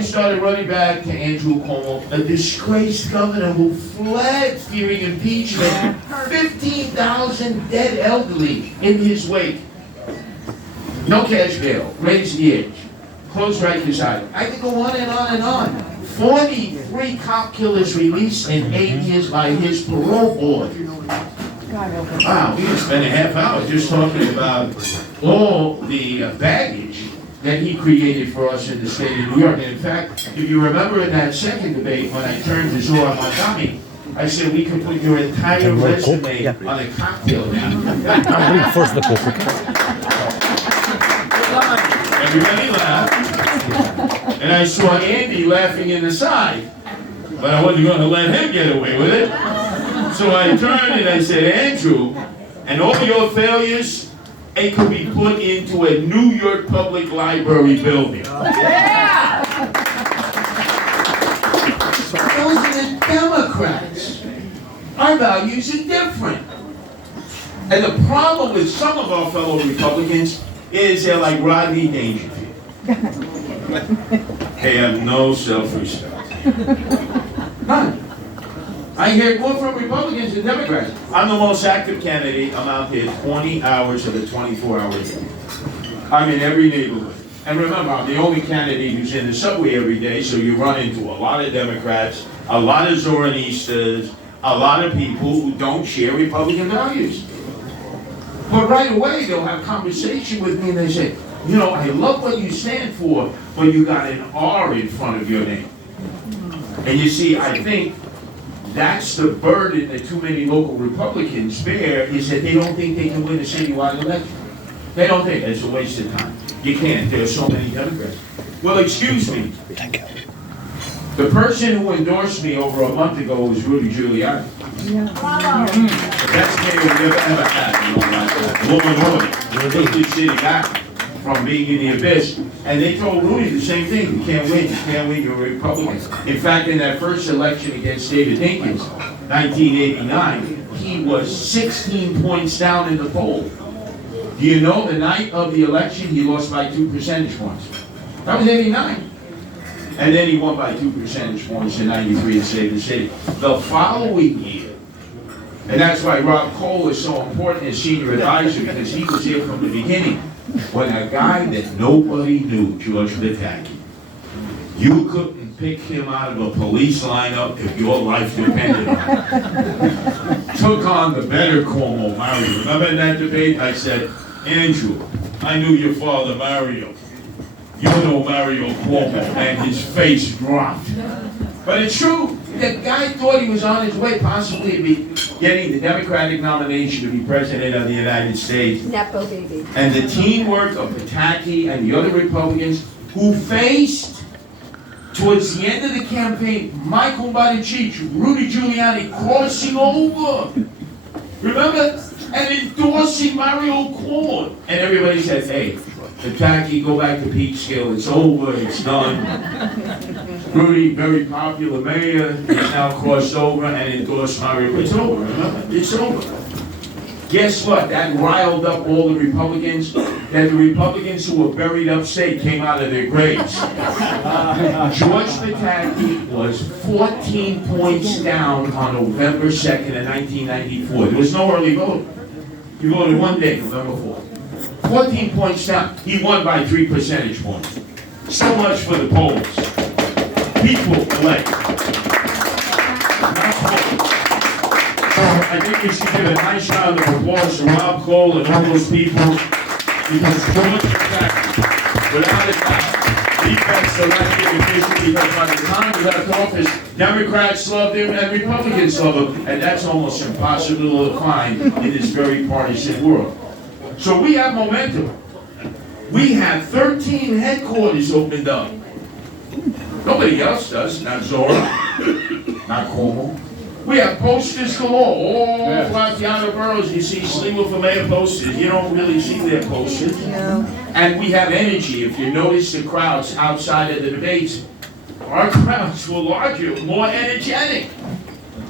everybody started running back to Andrew Cuomo, a disgraced governor who fled fearing impeachment, 15,000 dead elderly in his wake. No cash bail, raise the age, close Rikers Island. I could go on and on and on. 43 cop killers released in 8 years by his parole board. Wow, we could spend a half hour just talking about all the baggage that he created for us in the state of New York. And in fact, if you remember in that second debate, when I turned to Zora Matami, I said we could put your entire resume on a cocktail now. First the coke. Everybody laughed. And I saw Andy laughing in the side. But I wasn't going to let him get away with it. So I turned and I said, Andrew, and all your failures, it could be put into a New York Public Library building. Yeah! Those are the Democrats. Our values are different. And the problem with some of our fellow Republicans is they're like Rodney Dangerfield. They have no self-respect. None. I hear more from Republicans than Democrats. I'm the most active candidate. I'm out there 20 hours of the 24-hour day. I'm in every neighborhood. And remember, I'm the only candidate who's in the subway every day, so you run into a lot of Democrats, a lot of Zoronistas, a lot of people who don't share Republican values. But right away, they'll have conversation with me and they say, you know, I love what you stand for, but you got an R in front of your name. And you see, I think that's the burden that too many local Republicans bear, is that they don't think they can win a citywide election. They don't think it's a waste of time. You can't. There are so many Democrats. Well, excuse me. The person who endorsed me over a month ago was Rudy Giuliani. The best mayor we've ever had. Law and order. Took this city back from being in the abyss. And they told Rudy the same thing. You can't win. You can't win. You're a Republican. In fact, in that first election against David Dinkins, 1989, he was 16 points down in the poll. Do you know the night of the election, he lost by 2 percentage points? That was 89. And then he won by 2 percentage points in 93 to save the city. The following year, and that's why Rob Cole is so important as senior advisor, because he was here from the beginning. When a guy that nobody knew, George Pataki, you couldn't pick him out of a police lineup if your life depended on it. Took on the better Cuomo, Mario. Remember in that debate, I said, Andrew, I knew your father, Mario. You know Mario Cuomo, and his face dropped. But it's true. The guy thought he was on his way possibly to be getting the Democratic nomination to be president of the United States. Nepo baby. And the teamwork of Pataki and the other Republicans who faced, towards the end of the campaign, Michael Buttigieg, Rudy Giuliani crossing over. Remember? And endorsing Mario Cuomo. And everybody says, hey, Pataki, go back to Peekskill. It's over. It's done. Rudy, very popular mayor, is now crossed over and endorsed Mario. It's over, remember? It's over. Guess what? That riled up all the Republicans, that the Republicans who were buried upstate came out of their graves. George Pataki was 14 points down on November 2nd of 1994. There was no early vote. You voted one day, November 4th. 14 points down. He won by 3 percentage points. So much for the polls. People elect. Not polls. I think we should give a nice round of applause to Rob Cole and all those people, because George Pataki, without a doubt, the best elected official, because by the time he left office, Democrats loved him and Republicans loved him, and that's almost impossible to find in this very partisan world. So we have momentum. We have 13 headquarters opened up. Nobody else does, not Zora, not Cuomo. We have posters galore all throughout the outer boroughs. You see Sliwa for mayor posters. You don't really see their posters. And we have energy. If you notice the crowds outside of the debates, our crowds were larger, more energetic.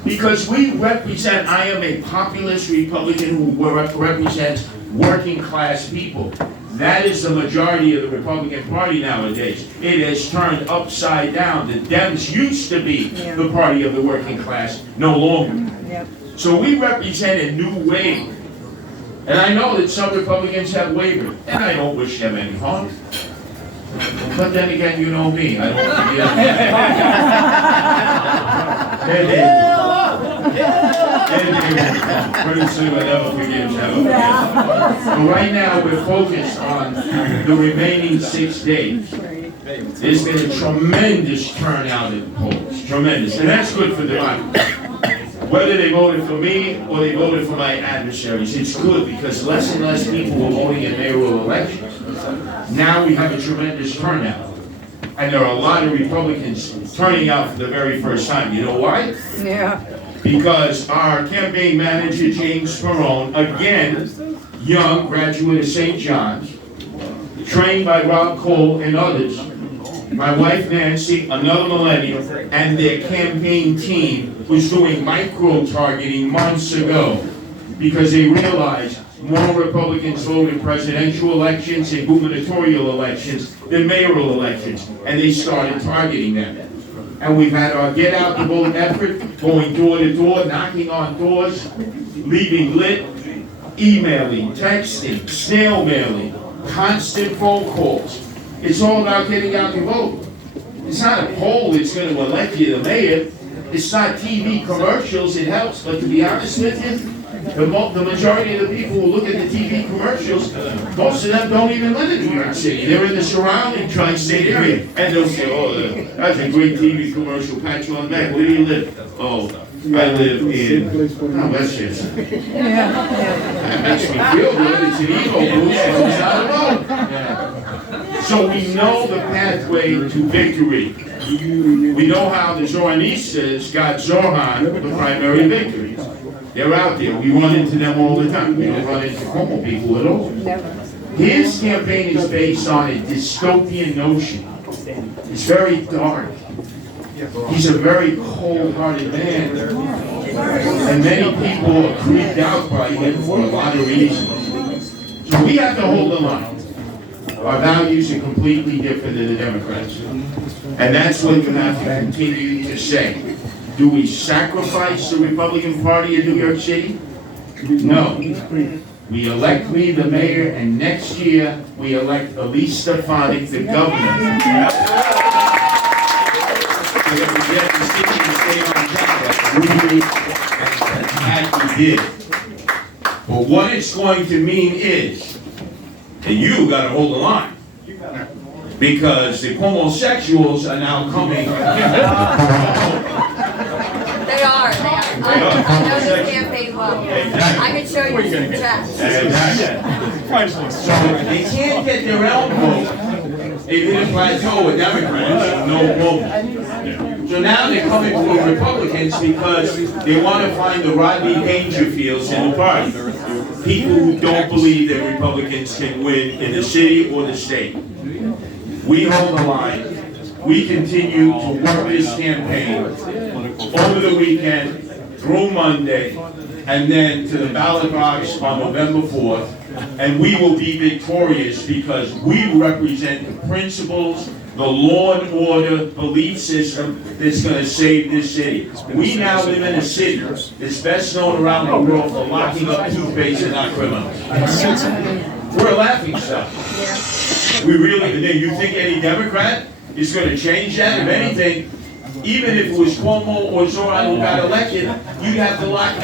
Because we represent, I am a populist Republican who represents working class people. That is the majority of the Republican Party nowadays. It has turned upside down. The Dems used to be the party of the working class, no longer. Yep. So we represent a new wave. And I know that some Republicans have wavered, and I don't wish them any harm. But then again, you know me, I don't forgive Pretty soon I never forgive them. But right now, we're focused on the remaining 6 days. There's been a tremendous turnout at the polls, tremendous, and that's good for democracy. Whether they voted for me or they voted for my adversaries, it's good because less and less people were voting in mayoral elections. Now we have a tremendous turnout. And there are a lot of Republicans turning out for the very first time. You know why? Yeah. Because our campaign manager, James Perone, again, young graduate of St. John's, trained by Rob Cole and others, my wife Nancy, another millennial, and their campaign team was doing micro-targeting months ago because they realized more Republicans vote in presidential elections and gubernatorial elections than mayoral elections, and they started targeting them. And we've had our get out the vote effort, going door to door, knocking on doors, leaving lit, emailing, texting, snail mailing, constant phone calls. It's all about getting out to vote. It's not a poll that's going to elect you the mayor. It's not TV commercials, it helps, but to be honest with you, the majority of the people who look at the TV commercials, most of them don't even live in New York City. They're in the surrounding tri-state area. And they'll say, oh, that's a great TV commercial, pat you on the back. Where do you live? Oh, I live in Westchester. That makes me feel good. It's an ego boost, so it's not a vote. Yeah. So we know the pathway to victory. We know how the Zoroastrians got Zoran the primary victory. They're out there. We run into them all the time. We don't run into Cuomo people at all. His campaign is based on a dystopian notion. It's very dark. He's a very cold-hearted man. And many people are creeped out by him for a lot of reasons. So we have to hold the line. Our values are completely different than the Democrats. And that's what you have to continue to say. Do we sacrifice the Republican Party in New York City? No. We elect me the mayor, and next year we elect Elise Stefanik the governor. So that we get the city to stay on track like we actually did. But what it's going to mean is, and you got to hold the line. Because the homosexuals are now coming. They are. I know this campaign well. I can show you some chats. So they can't get their own vote. They hit a plateau with Democrats, no vote. So now they're coming for Republicans because they want to find the Rodney Dangerfields in the party. People who don't believe that Republicans can win in the city or the state. We hold the line. We continue to work this campaign over the weekend, through Monday, and then to the ballot box on November 4th. And we will be victorious because we represent the principles, the law and order belief system that's going to save this city. We now live in a city that's best known around the world for locking up toothpaste and not criminals. We're a laughing stock. We really, you think any Democrat is going to change that? If anything, even if it was Cuomo or Zoran who got elected, you'd have to lock